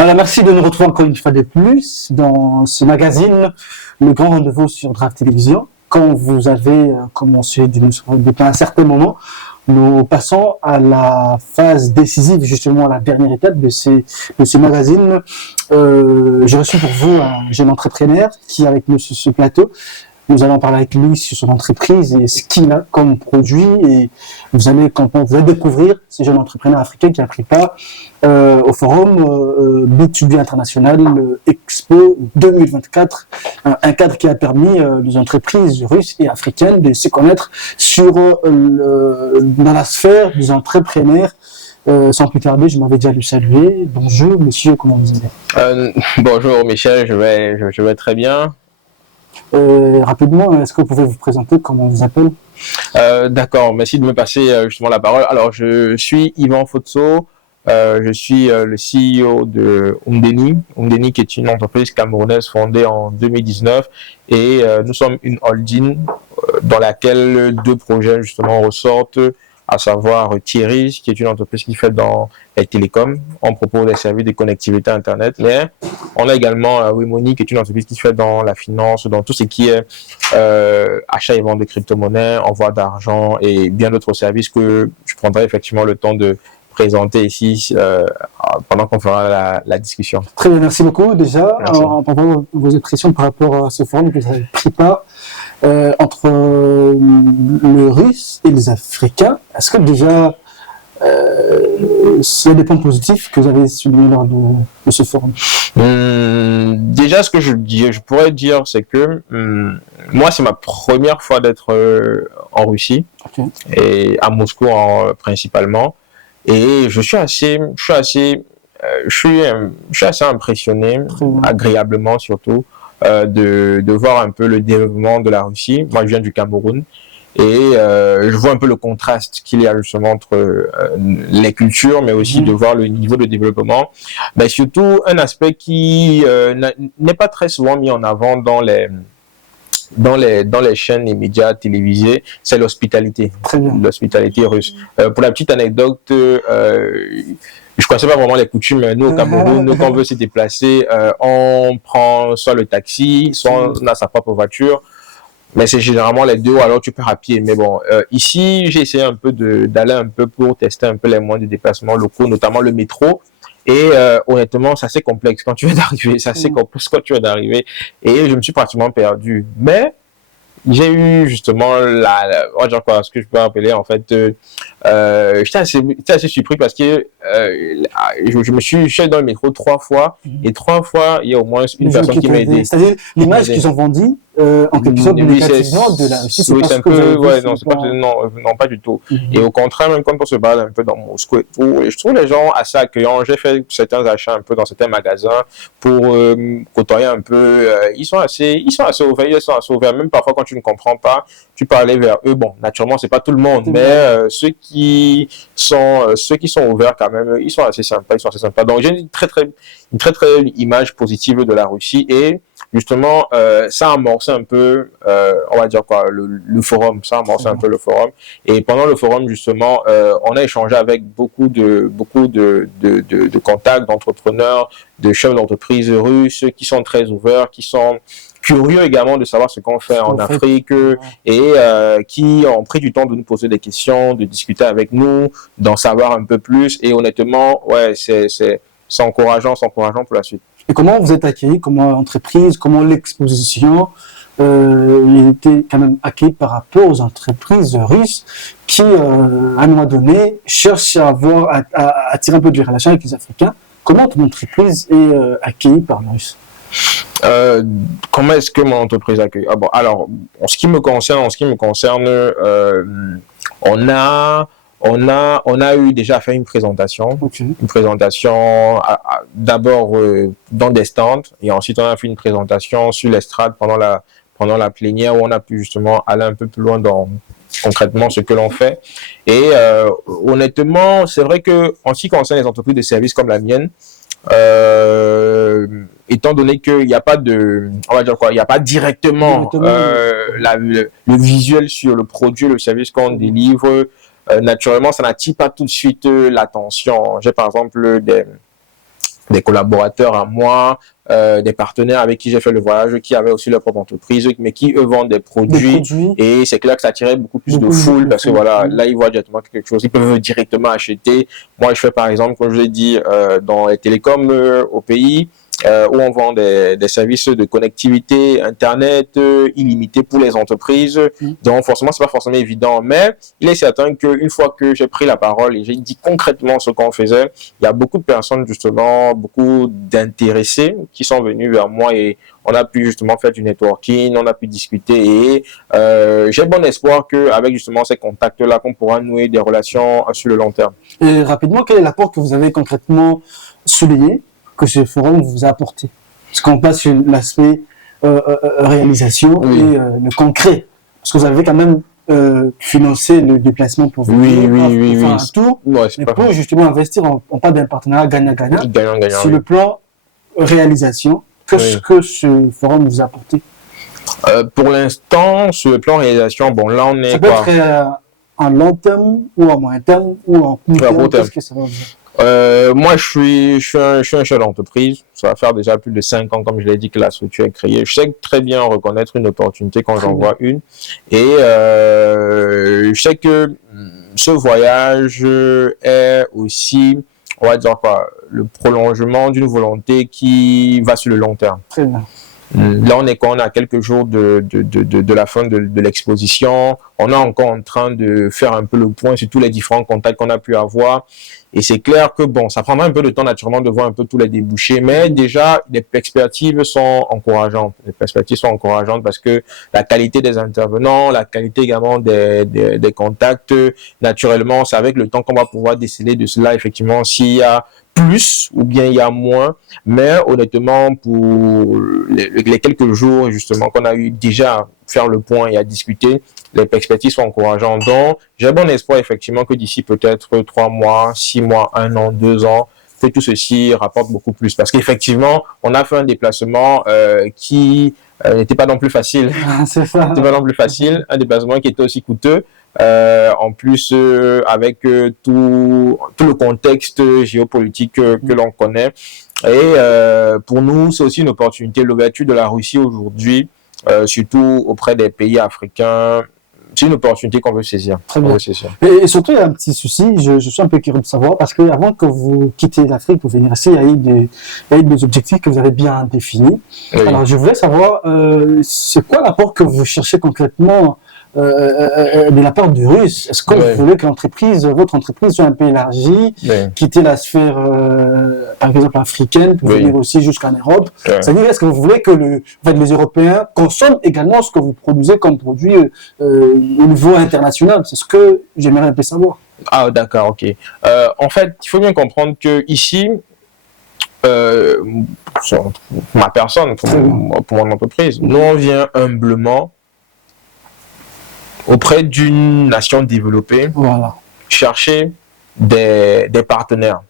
Alors, merci de nous retrouver encore une fois de plus dans ce magazine, le grand rendez-vous sur Draft Télévision. Quand vous avez commencé depuis un certain moment, nous passons à la phase décisive, justement à la dernière étape de ce magazine. J'ai reçu pour vous un jeune entrepreneur qui est avec nous sur ce plateau. Nous allons parler avec lui sur son entreprise et ce qu'il a comme produit. Et vous allez découvrir ce jeune entrepreneur africain qui a pris part au forum B2B International Expo 2024. Un cadre qui a permis aux entreprises russes et africaines de se connaître dans la sphère des entrepreneurs. Sans plus tarder, je m'avais déjà lu saluer. Bonjour monsieur, comment vous allez? Bonjour Michel, je vais très bien. Rapidement, est-ce que vous pouvez vous présenter, comment on vous appelle? D'accord, merci de me passer justement la parole. Alors, je suis Yvan Fotso, je suis le CEO de Umdeni. Umdeni qui est une entreprise camerounaise fondée en 2019 et nous sommes une holding dans laquelle deux projets justement ressortent, à savoir Thierry, qui est une entreprise qui fait dans les télécoms. On propose des services de connectivité Internet, mais on a également Wimoni, qui est une entreprise qui fait dans la finance, dans tout ce qui est achat et vente de crypto-monnaies, envoi d'argent et bien d'autres services que je prendrai effectivement le temps de présenter ici pendant qu'on fera la discussion. Très bien, merci beaucoup. Déjà, en parlant vos impressions par rapport à ce forum que vous avez pris part entre le Russe et les Africains, est-ce que déjà s'il y a des points positifs que vous avez soulignés lors de ce forum? Déjà, ce que je pourrais dire, c'est que moi, c'est ma première fois d'être en Russie, et à Moscou principalement, et je suis assez impressionné, agréablement surtout, de voir un peu le développement de la Russie. Moi, je viens du Cameroun. Et je vois un peu le contraste qu'il y a justement entre les cultures, mais aussi de voir le niveau de développement. Mais surtout, un aspect qui n'est pas très souvent mis en avant dans les chaînes et médias télévisés, c'est l'hospitalité. L'hospitalité russe. Pour la petite anecdote, je connaissais pas vraiment les coutumes. Nous, au Cameroun, nous, quand on veut se déplacer, on prend soit le taxi, soit on a sa propre voiture. Mais c'est généralement les deux, ou alors tu pars à pied. Mais bon, ici, j'ai essayé un peu d'aller un peu pour tester un peu les moyens de déplacement locaux, notamment le métro. Et honnêtement, c'est assez complexe quand tu viens d'arriver. C'est assez complexe quand tu viens d'arriver. Et je me suis pratiquement perdu. Mais j'ai eu justement on va dire quoi, ce que je peux appeler en fait, j'étais assez surpris parce que je suis allé dans le métro 3 fois et 3 fois il y a au moins une personne qui m'a aidé. C'est-à-dire l'image qu'ils ont vendue en quelque sorte négativement de la Russie. Oui, c'est un peu, ouais, non, c'est pas, non, pas du tout. Et au contraire, même quand on se balade un peu dans Moscou et tout, et je trouve les gens assez accueillants. J'ai fait certains achats un peu dans certains magasins pour côtoyer un peu. Ils sont assez ouverts. Même parfois quand tu ne comprends pas, tu peux aller vers eux. Bon, naturellement, c'est pas tout le monde, mais ceux qui sont ouverts quand même, ils sont assez sympas. Donc j'ai une très très image positive de la Russie et justement, ça a amorcé un peu, on va dire quoi, le forum. Ça a amorcé un peu le forum. Et pendant le forum, justement, on a échangé avec beaucoup de contacts, d'entrepreneurs, de chefs d'entreprise russes qui sont très ouverts, qui sont curieux également de savoir ce qu'on fait en Afrique et qui ont pris du temps de nous poser des questions, de discuter avec nous, d'en savoir un peu plus. Et honnêtement, ouais, c'est encourageant pour la suite. Et comment vous êtes accueilli comme entreprise, comment l'exposition était quand même accueillie par rapport aux entreprises russes qui, à un moment donné, cherchent à attirer un peu de relations avec les Africains? Comment ton entreprise est accueillie par les Russes? Comment est-ce que mon entreprise accueille? Ah bon, alors, en ce qui me concerne, on a eu déjà à faire une présentation. Une présentation d'abord dans des stands et ensuite on a fait une présentation sur l'estrade pendant la plénière où on a pu justement aller un peu plus loin dans concrètement ce que l'on fait. Et honnêtement, c'est vrai que en ce qui concerne les entreprises de services comme la mienne, étant donné qu'il n'y a pas on va dire quoi, il n'y a pas directement le visuel sur le produit, le service qu'on délivre, naturellement, ça n'attire pas tout de suite l'attention. J'ai par exemple des collaborateurs à moi, des partenaires avec qui j'ai fait le voyage, qui avaient aussi leur propre entreprise, mais qui, eux, vendent des produits. Et c'est clair que ça attirait beaucoup plus de foule parce que voilà, là, ils voient directement quelque chose. Ils peuvent directement acheter. Moi, je fais par exemple, comme je l'ai dit, dans les télécoms au pays, où on vend des services de connectivité, Internet illimité pour les entreprises. Donc, forcément, c'est pas forcément évident. Mais il est certain qu'une fois que j'ai pris la parole et j'ai dit concrètement ce qu'on faisait, il y a beaucoup de personnes, justement, beaucoup d'intéressés qui sont venus vers moi et on a pu justement faire du networking, on a pu discuter et j'ai bon espoir qu'avec justement ces contacts-là, qu'on pourra nouer des relations sur le long terme. Et rapidement, quel est l'apport que vous avez concrètement souligné que ce forum vous a apporté? Parce qu'on passe sur l'aspect réalisation et le concret. Parce que vous avez quand même financé le déplacement pour venir faire un tour, mais pour justement investir, on parle d'un partenariat gagnant-gagnant. Sur le plan réalisation, qu'est-ce que ce forum vous a apporté? Pour l'instant, sur le plan réalisation, bon là on est... Ça peut être en long terme ou en moyen terme ou en court terme. Qu'est-ce que ça va vous dire? Moi, je suis un chef d'entreprise. Ça va faire déjà plus de 5 ans, comme je l'ai dit, que la structure est créée. Je sais très bien reconnaître une opportunité quand j'en vois une. Et je sais que ce voyage est aussi, on va dire quoi, le prolongement d'une volonté qui va sur le long terme. Très bien. Là, on est à quelques jours de la fin de l'exposition. On est encore en train de faire un peu le point sur tous les différents contacts qu'on a pu avoir. Et c'est clair que, bon, ça prendra un peu de temps, naturellement, de voir un peu tous les débouchés. Mais déjà, les perspectives sont encourageantes. Les perspectives sont encourageantes parce que la qualité des intervenants, la qualité également des contacts, naturellement, c'est avec le temps qu'on va pouvoir déceler de cela, effectivement, s'il y a plus ou bien il y a moins, mais honnêtement pour les quelques jours justement qu'on a eu déjà à faire le point et à discuter, les perspectives sont encourageantes. Donc j'ai bon espoir effectivement que d'ici peut-être 3 mois, 6 mois, 1 an, 2 ans, que tout ceci rapporte beaucoup plus. Parce qu'effectivement, on a fait un déplacement qui n'était pas non plus facile. C'est ça. N'était pas non plus facile, un déplacement qui était aussi coûteux. En plus, avec tout le contexte géopolitique que l'on connaît. Et pour nous, c'est aussi une opportunité. L'ouverture de la Russie aujourd'hui, surtout auprès des pays africains, c'est une opportunité qu'on veut saisir. Très bien. Et surtout, il y a un petit souci, je suis un peu curieux de savoir, parce que avant que vous quittez l'Afrique pour venir ici, il y a eu des objectifs que vous avez bien définis. Oui. Alors, je voulais savoir, c'est quoi l'apport que vous cherchez concrètement de la part du Russe? Est-ce que vous voulez que votre entreprise soit un peu élargie, quitter la sphère, par exemple, africaine, pour venir aussi jusqu'en Europe? C'est-à-dire, est-ce que vous voulez que les Européens consomment également ce que vous produisez comme produit au niveau international? C'est ce que j'aimerais un peu savoir. Ah, d'accord, ok. En fait, il faut bien comprendre que ici, ma personne, pour mon entreprise, nous, on vient humblement auprès d'une nation développée, chercher des partenaires.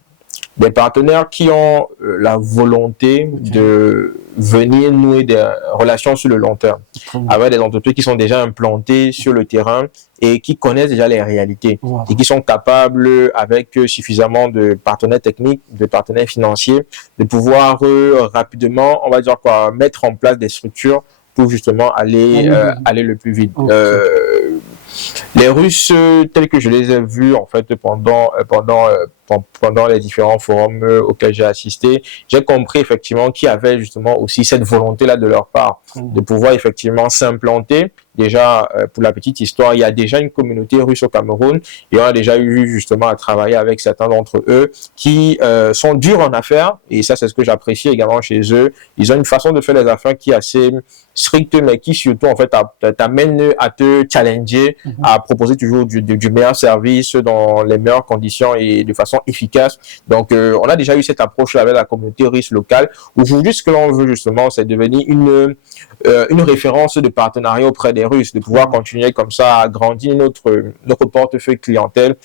Des partenaires qui ont la volonté de venir nouer des relations sur le long terme, avec des entreprises qui sont déjà implantées sur le terrain et qui connaissent déjà les réalités et qui sont capables, avec suffisamment de partenaires techniques, de partenaires financiers, de pouvoir rapidement, on va dire quoi, mettre en place des structures pour justement aller le plus vite. Les Russes, tels que je les ai vus en fait pendant les différents forums auxquels j'ai assisté, j'ai compris effectivement qu'il y avait justement aussi cette volonté-là de leur part de pouvoir effectivement s'implanter. Déjà, pour la petite histoire, il y a déjà une communauté russe au Cameroun et on a déjà eu justement à travailler avec certains d'entre eux qui sont durs en affaires, et ça c'est ce que j'apprécie également chez eux. Ils ont une façon de faire les affaires qui est assez stricte, mais qui surtout en fait t'amène à te challenger, à proposer toujours du meilleur service dans les meilleures conditions et de façon efficace. Donc on a déjà eu cette approche avec la communauté russe locale. Aujourd'hui, ce que l'on veut justement, c'est devenir une référence de partenariat auprès des Russes, de pouvoir continuer comme ça à grandir notre portefeuille clientèle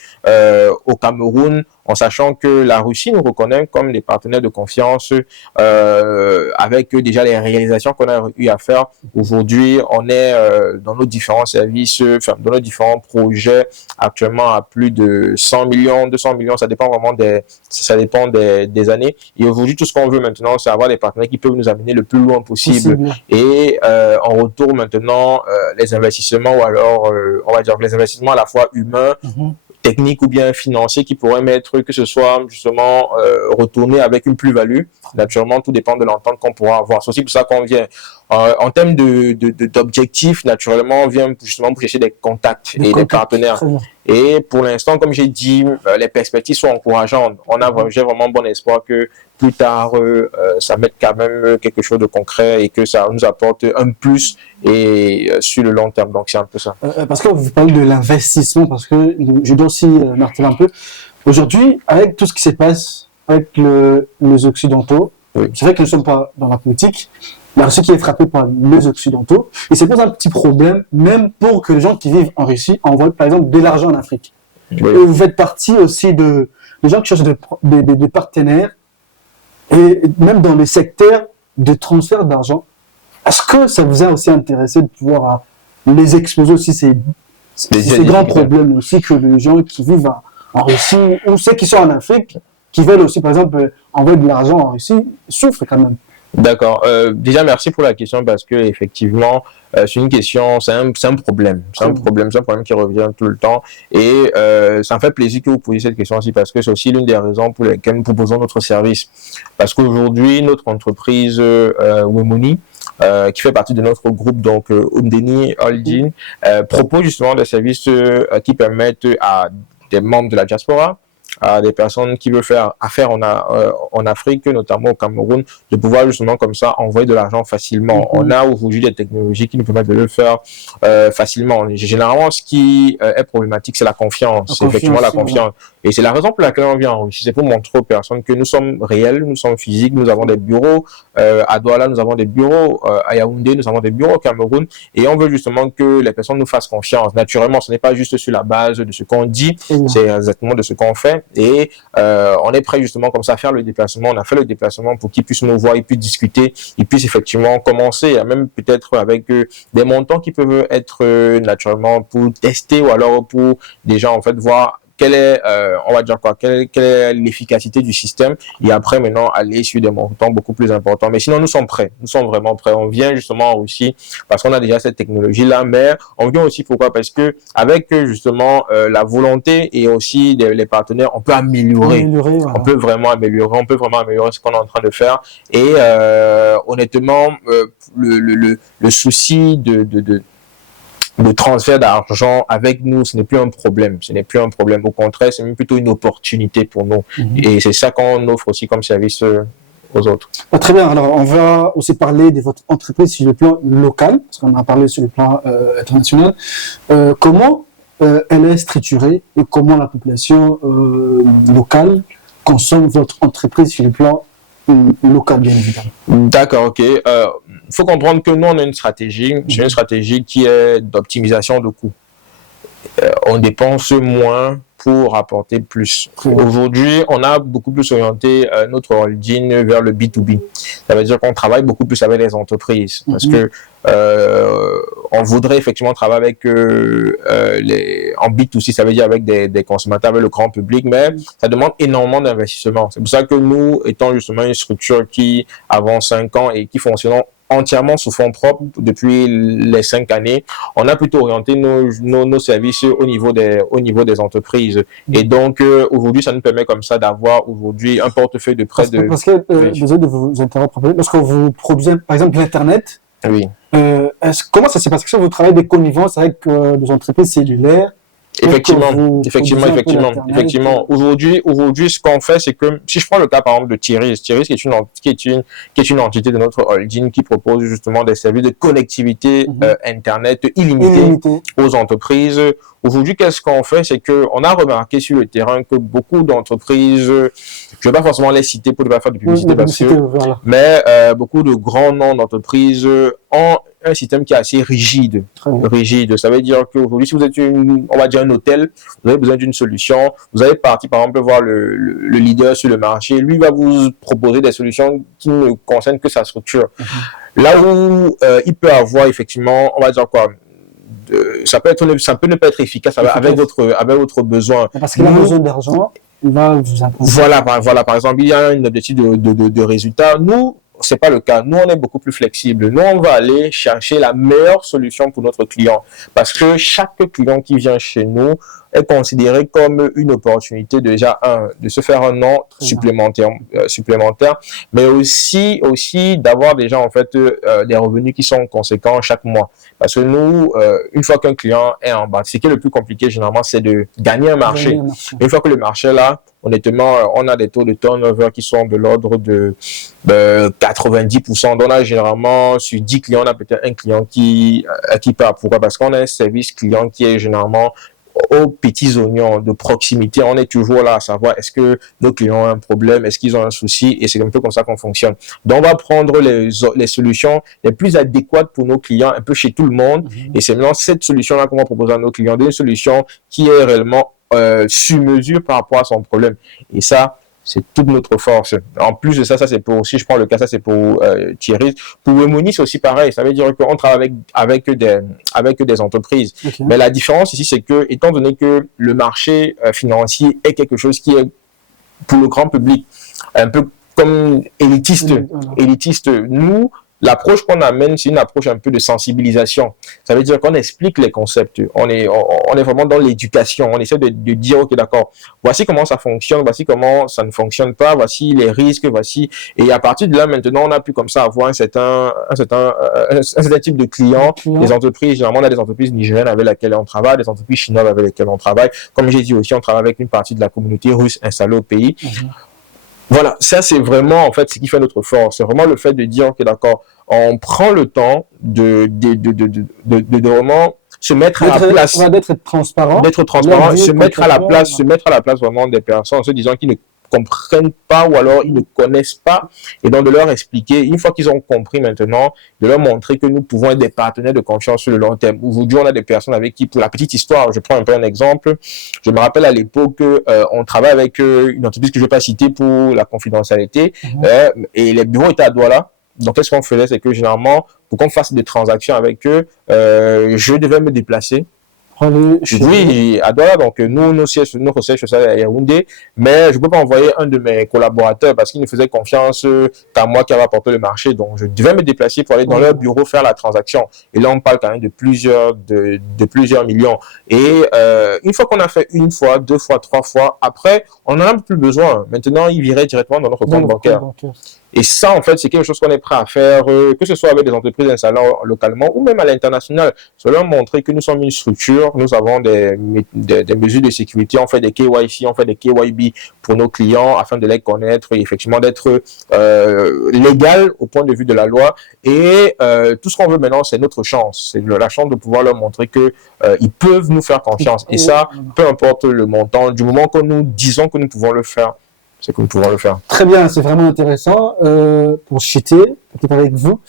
au Cameroun. en sachant que la Russie nous reconnaît comme des partenaires de confiance avec déjà les réalisations qu'on a eu à faire. Aujourd'hui, on est dans nos différents services, dans nos différents projets actuellement à plus de 100 millions, 200 millions, ça dépend vraiment des années. Et aujourd'hui, tout ce qu'on veut maintenant, c'est avoir des partenaires qui peuvent nous amener le plus loin possible. Et en retour maintenant, les investissements ou alors, on va dire les investissements à la fois humains, techniques ou bien financiers qui pourraient mettre, que ce soit justement retourné avec une plus-value. Naturellement, tout dépend de l'entente qu'on pourra avoir. C'est aussi pour ça qu'on vient. En termes d'objectifs, naturellement, on vient justement pour chercher des contacts et des partenaires. Et pour l'instant, comme j'ai dit, les perspectives sont encourageantes. J'ai vraiment bon espoir que plus tard, ça mette quand même quelque chose de concret et que ça nous apporte un plus et sur le long terme. Donc, c'est un peu ça. Parce que vous parlez de l'investissement, parce que je dois aussi marteler un peu. Aujourd'hui, avec tout ce qui se passe avec les Occidentaux, c'est vrai que nous ne sommes pas dans la politique, la Russie qui est frappée par les Occidentaux, et c'est pose un petit problème, même pour que les gens qui vivent en Russie envoient par exemple de l'argent en Afrique. Et vous faites partie aussi des gens qui cherchent des partenaires, et même dans les secteurs de transfert d'argent. Est-ce que ça vous a aussi intéressé de pouvoir les exposer aussi ces grands problèmes aussi que les gens qui vivent en Russie, ou ceux qui sont en Afrique, qui veulent aussi par exemple envoyer de l'argent en Russie, souffrent quand même? D'accord. Déjà, merci pour la question parce que effectivement, c'est une question, c'est un problème. C'est un problème qui revient tout le temps. Et ça me fait plaisir que vous posiez cette question aussi parce que c'est aussi l'une des raisons pour lesquelles nous proposons notre service. Parce qu'aujourd'hui, notre entreprise Wemoni, qui fait partie de notre groupe, donc Umdeni Holding, propose justement des services qui permettent à des membres de la diaspora, à des personnes qui veulent faire affaire en Afrique, notamment au Cameroun, de pouvoir justement comme ça envoyer de l'argent facilement. On a aujourd'hui des technologies qui nous permettent de le faire facilement. Généralement, ce qui est problématique, c'est la confiance. C'est effectivement la confiance. Et c'est la raison pour laquelle on vient en Russie. C'est pour montrer aux personnes que nous sommes réels, nous sommes physiques, nous avons des bureaux à Douala, nous avons des bureaux à Yaoundé, nous avons des bureaux au Cameroun. Et on veut justement que les personnes nous fassent confiance. Naturellement, ce n'est pas juste sur la base de ce qu'on dit, c'est exactement de ce qu'on fait. Et on est prêt justement comme ça à faire le déplacement. On a fait le déplacement pour qu'ils puissent nous voir, ils puissent discuter, ils puissent effectivement commencer, même peut-être avec des montants qui peuvent être naturellement pour tester ou alors pour déjà en fait voir quelle est, on va dire quoi, quelle est l'efficacité du système et après maintenant aller sur des montants beaucoup plus importants. Mais sinon nous sommes prêts, nous sommes vraiment prêts. On vient justement aussi parce qu'on a déjà cette technologie là, mais on vient aussi pourquoi? Parce que avec justement la volonté et aussi les partenaires, on peut améliorer, voilà. On peut vraiment améliorer ce qu'on est en train de faire. Et honnêtement, le souci de transfert d'argent avec nous, ce n'est plus un problème. Ce n'est plus un problème. Au contraire, c'est même plutôt une opportunité pour nous. Et c'est ça qu'on offre aussi comme service aux autres. Très bien. Alors, on va aussi parler de votre entreprise sur le plan local, parce qu'on a parlé sur le plan international. Comment elle est structurée et comment la population locale consomme votre entreprise sur le plan local, bien évidemment. D'accord, ok. Faut comprendre que nous, on a une stratégie. C'est une stratégie qui est d'optimisation de coûts. On dépense moins pour apporter plus. Aujourd'hui, on a beaucoup plus orienté notre holding vers le B2B. Ça veut dire qu'on travaille beaucoup plus avec les entreprises. Parce que on voudrait effectivement travailler avec en B2C, ça veut dire avec des consommateurs, avec le grand public, mais ça demande énormément d'investissement. C'est pour ça que nous, étant justement une structure qui avance 5 ans et qui fonctionne entièrement sous fonds propres depuis les 5 années, on a plutôt orienté nos services au niveau des entreprises. Et donc, aujourd'hui, ça nous permet comme ça d'avoir aujourd'hui un portefeuille de près de... Parce que, désolé de vous interrompre, lorsque vous produisez, par exemple, l'Internet, oui. Comment ça se passe? Est-ce que vous travaillez des connivences avec des entreprises cellulaires? Effectivement. Aujourd'hui, ce qu'on fait, c'est que, si je prends le cas, par exemple, de Thierry qui est une entité de notre holding qui propose justement des services de connectivité Internet illimité aux entreprises. Aujourd'hui, qu'est-ce qu'on fait? C'est que on a remarqué sur le terrain que beaucoup d'entreprises, je vais pas forcément les citer pour ne pas faire de publicité, mais beaucoup de grands noms d'entreprises ont un système qui est assez rigide. Rigide. Ça veut dire qu'aujourd'hui, si vous êtes on va dire un hôtel, vous avez besoin d'une solution. Vous allez partir, par exemple, voir le leader sur le marché. Lui va vous proposer des solutions qui ne concernent que sa structure. Là où il peut avoir effectivement, on va dire quoi, ça peut ne pas être efficace avec votre besoin. Parce qu'il a besoin d'argent, il va vous imposer. Voilà, par exemple, il y a un objectif de résultat. Nous, c'est pas le cas. Nous, on est beaucoup plus flexible. Nous, on va aller chercher la meilleure solution pour notre client. Parce que chaque client qui vient chez nous est considéré comme une opportunité déjà, de se faire un nom supplémentaire, mais aussi d'avoir déjà, en fait, des revenus qui sont conséquents chaque mois. Parce que nous, une fois qu'un client est en bas, ce qui est le plus compliqué, généralement, c'est de gagner un marché. Une fois que le marché est là, honnêtement, on a des taux de turnover qui sont de l'ordre de 90%. Donc, on a généralement, sur 10 clients, on a peut-être un client qui part. Pourquoi? Parce qu'on a un service client qui est généralement aux petits oignons de proximité. On est toujours là à savoir est-ce que nos clients ont un problème, est-ce qu'ils ont un souci, et c'est un peu comme ça qu'on fonctionne. Donc, on va prendre les solutions les plus adéquates pour nos clients, un peu chez tout le monde, et c'est maintenant cette solution-là qu'on va proposer à nos clients, une solution qui est réellement sur mesure par rapport à son problème. Et ça, c'est toute notre force. En plus de ça, c'est pour, si je prends le cas, ça c'est pour Thierry. Pour Wemoni, c'est aussi pareil. Ça veut dire qu'on travaille avec des entreprises. Okay. Mais la différence ici, c'est que, étant donné que le marché financier est quelque chose qui est pour le grand public, un peu comme élitiste, nous, l'approche qu'on amène, c'est une approche un peu de sensibilisation. Ça veut dire qu'on explique les concepts. On est vraiment dans l'éducation. On essaie de dire, OK, d'accord, voici comment ça fonctionne, voici comment ça ne fonctionne pas, voici les risques, voici. Et à partir de là, maintenant, on a pu comme ça avoir un certain type de clients. Des entreprises, généralement, on a des entreprises nigériennes avec lesquelles on travaille, des entreprises chinoises avec lesquelles on travaille. Comme j'ai dit aussi, on travaille avec une partie de la communauté russe installée au pays. Voilà, ça c'est vraiment en fait ce qui fait notre force. C'est vraiment le fait de dire que d'accord, on prend le temps de vraiment se mettre à la place, d'être transparent, se mettre à la place vraiment des personnes en se disant qu'ils ne comprennent pas ou alors ils ne connaissent pas, et donc de leur expliquer, une fois qu'ils ont compris maintenant, de leur montrer que nous pouvons être des partenaires de confiance sur le long terme. Aujourd'hui, on a des personnes avec qui, pour la petite histoire, je prends un peu un exemple, je me rappelle à l'époque, on travaille avec une entreprise que je ne vais pas citer pour la confidentialité, et les bureaux étaient à Douala. Donc, qu'est-ce qu'on faisait, c'est que généralement, pour qu'on fasse des transactions avec eux, je devais me déplacer. Oui, à Douala, donc notre siège social est à Yaoundé, mais je ne peux pas envoyer un de mes collaborateurs parce qu'il ne faisait confiance qu'à moi qui avait apporté le marché, donc je devais me déplacer pour aller dans leur bureau faire la transaction. Et là, on parle quand même de plusieurs millions. Et une fois qu'on a fait une fois, 2 fois, 3 fois, après, on n'en a plus besoin. Maintenant, il virait directement dans notre compte bancaire. Et ça, en fait, c'est quelque chose qu'on est prêt à faire, que ce soit avec des entreprises installées localement ou même à l'international. Cela montrer que nous sommes une structure, nous avons des mesures de sécurité, on fait des KYC, on fait des KYB pour nos clients afin de les connaître et effectivement d'être légal au point de vue de la loi. Et tout ce qu'on veut maintenant, c'est notre chance. C'est la chance de pouvoir leur montrer que ils peuvent nous faire confiance. Et ça, peu importe le montant, du moment que nous disons que nous pouvons le faire, c'est que nous pouvons le faire. Très bien, c'est vraiment intéressant. Pour chuter, peut-être avec vous,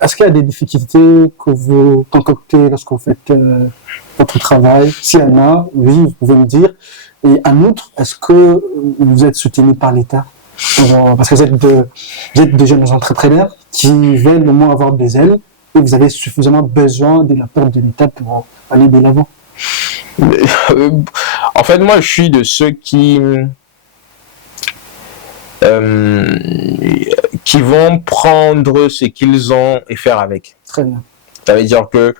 est-ce qu'il y a des difficultés que vous concoctez lorsque vous faites votre travail? S'il y en a, oui, vous pouvez me dire. Et en outre, est-ce que vous êtes soutenu par l'État? Parce que vous êtes de jeunes entrepreneurs qui veulent au moins avoir des ailes et vous avez suffisamment besoin de l'apport de l'État pour aller de l'avant. En fait, moi, je suis de ceux qui vont prendre ce qu'ils ont et faire avec. Très bien. Ça veut dire que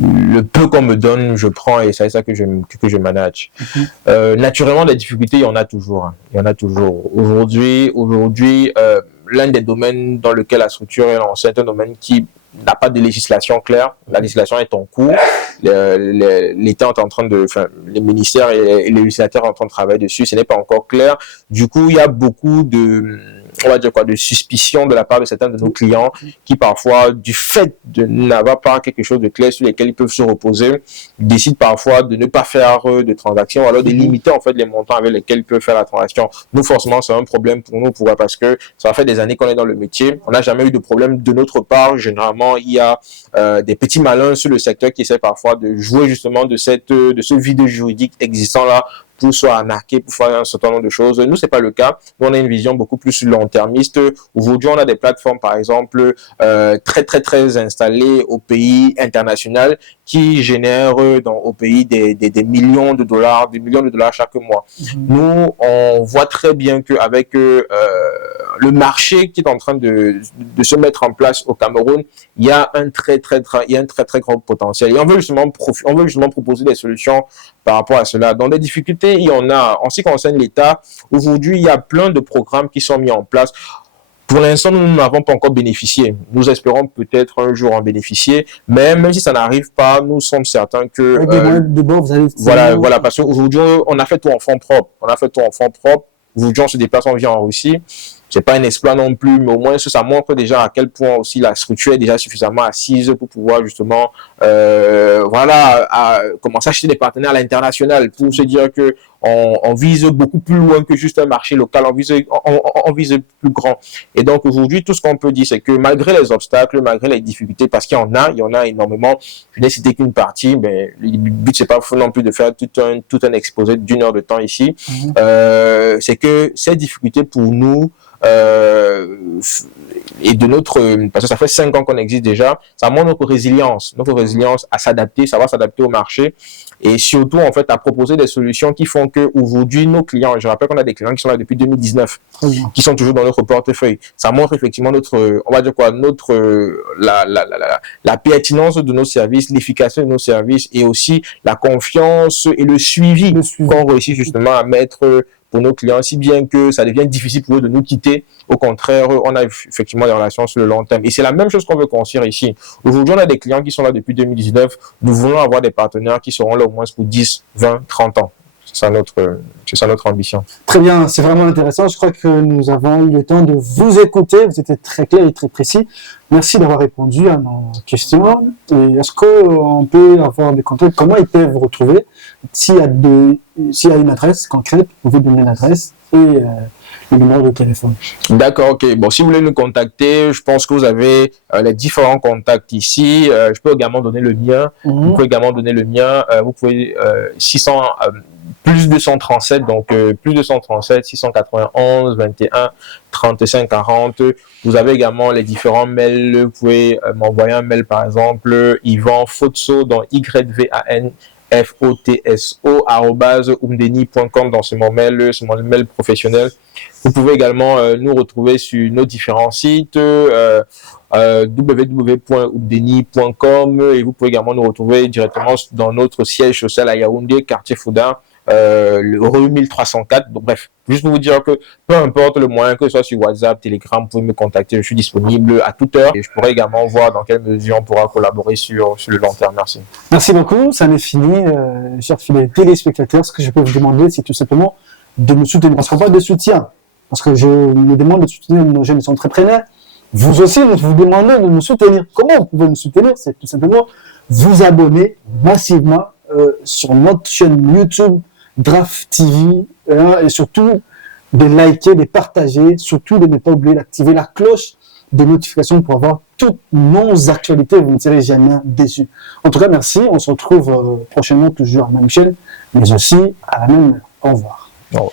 le peu qu'on me donne, je prends et c'est ça que je manage. Naturellement, des difficultés, il y en a toujours. Hein. Il y en a toujours. Aujourd'hui, l'un des domaines dans lequel la structure est lancée est un domaine qui n'a pas de législation claire. La législation est en cours. L'État est en train de, enfin, les ministères et les législateurs sont en train de travailler dessus. Ce n'est pas encore clair. Du coup, il y a beaucoup de on va dire quoi, de suspicion de la part de certains de nos clients qui parfois, du fait de n'avoir pas quelque chose de clair sur lesquels ils peuvent se reposer, décident parfois de ne pas faire de transactions, ou alors de limiter en fait les montants avec lesquels ils peuvent faire la transaction. Nous, forcément, c'est un problème pour nous. Pourquoi? Parce que ça fait des années qu'on est dans le métier. On n'a jamais eu de problème de notre part. Généralement, il y a des petits malins sur le secteur qui essaient parfois de jouer justement de ce vide juridique existant là pour soit arnaquer, pour faire un certain nombre de choses. Nous, c'est pas le cas. Nous, on a une vision beaucoup plus long-termiste. Aujourd'hui, on a des plateformes, par exemple, très installées au pays international qui génèrent au pays des millions de dollars, chaque mois. Nous, on voit très bien qu'avec le marché qui est en train de se mettre en place au Cameroun, il y a un très grand potentiel. Et on veut justement proposer des solutions par rapport à cela. Dans des difficultés, il y en a. En ce qui concerne l'État, aujourd'hui, il y a plein de programmes qui sont mis en place. Pour l'instant, nous n'avons pas encore bénéficié. Nous espérons peut-être un jour en bénéficier, mais même si ça n'arrive pas, nous sommes certains que... Voilà, parce qu'aujourd'hui, on a fait tout en fonds propres. Aujourd'hui, on se déplace, on vient en Russie. C'est pas un exploit non plus, mais au moins ça montre déjà à quel point aussi la structure est déjà suffisamment assise pour pouvoir justement commencer à acheter des partenaires à l'international, pour se dire que on vise beaucoup plus loin que juste un marché local, on vise plus grand. Et donc aujourd'hui, tout ce qu'on peut dire, c'est que malgré les obstacles, malgré les difficultés, parce qu'il y en a énormément, je n'ai cité qu'une partie, mais le but c'est pas non plus de faire tout un exposé d'1 heure de temps ici. C'est que ces difficultés pour nous, et parce que ça fait 5 ans qu'on existe déjà, ça montre notre résilience à s'adapter, savoir s'adapter au marché, et surtout en fait à proposer des solutions qui font que aujourd'hui nos clients, je rappelle qu'on a des clients qui sont là depuis 2019, qui sont toujours dans notre portefeuille. Ça montre effectivement la pertinence de nos services, l'efficacité de nos services, et aussi la confiance et le suivi qu'on réussit justement à mettre pour nos clients, si bien que ça devient difficile pour eux de nous quitter. Au contraire, on a effectivement des relations sur le long terme. Et c'est la même chose qu'on veut construire ici. Aujourd'hui, on a des clients qui sont là depuis 2019. Nous voulons avoir des partenaires qui seront là au moins pour 10, 20, 30 ans. C'est ça notre ambition. Très bien, c'est vraiment intéressant. Je crois que nous avons eu le temps de vous écouter. Vous étiez très clair et très précis. Merci d'avoir répondu à nos questions. Et est-ce qu'on peut avoir des contacts? Comment ils peuvent vous retrouver? S'il y a une adresse concrète, vous pouvez donner l'adresse et le numéro de téléphone. D'accord, ok. Bon, si vous voulez nous contacter, je pense que vous avez les différents contacts ici. Je peux également donner le mien. Vous pouvez également donner le mien. Vous pouvez plus 237, donc plus 237, 691, 21, 35, 40. Vous avez également les différents mails. Vous pouvez m'envoyer un mail, par exemple, Yvan Fotso, dans YVANFOTSO@umdeni.com, dans c'est mon mail professionnel. Vous pouvez également nous retrouver sur nos différents sites www.umdeni.com, et vous pouvez également nous retrouver directement dans notre siège social à Yaoundé, quartier Fouda, le rue 1304. Donc bref, juste pour vous dire que peu importe le moyen, que ce soit sur WhatsApp, Telegram, vous pouvez me contacter, je suis disponible à toute heure, et je pourrai également voir dans quelle mesure on pourra collaborer sur le long terme. Merci. Merci beaucoup, ça n'est fini, chers fidèles téléspectateurs. Ce que je peux vous demander, c'est tout simplement de me soutenir, parce qu'on parle de soutien, parce que je me demande de soutenir nos jeunes entrepreneurs. Vous aussi, nous vous demandons de nous soutenir. Comment vous pouvez nous soutenir? C'est tout simplement vous abonner massivement sur notre chaîne YouTube Draft TV, et surtout de liker, de partager, surtout de ne pas oublier d'activer la cloche de notification pour avoir toutes nos actualités. Vous ne serez jamais déçus. En tout cas, merci. On se retrouve prochainement toujours à la même chaîne, mais aussi à la même heure. Au revoir. Au revoir.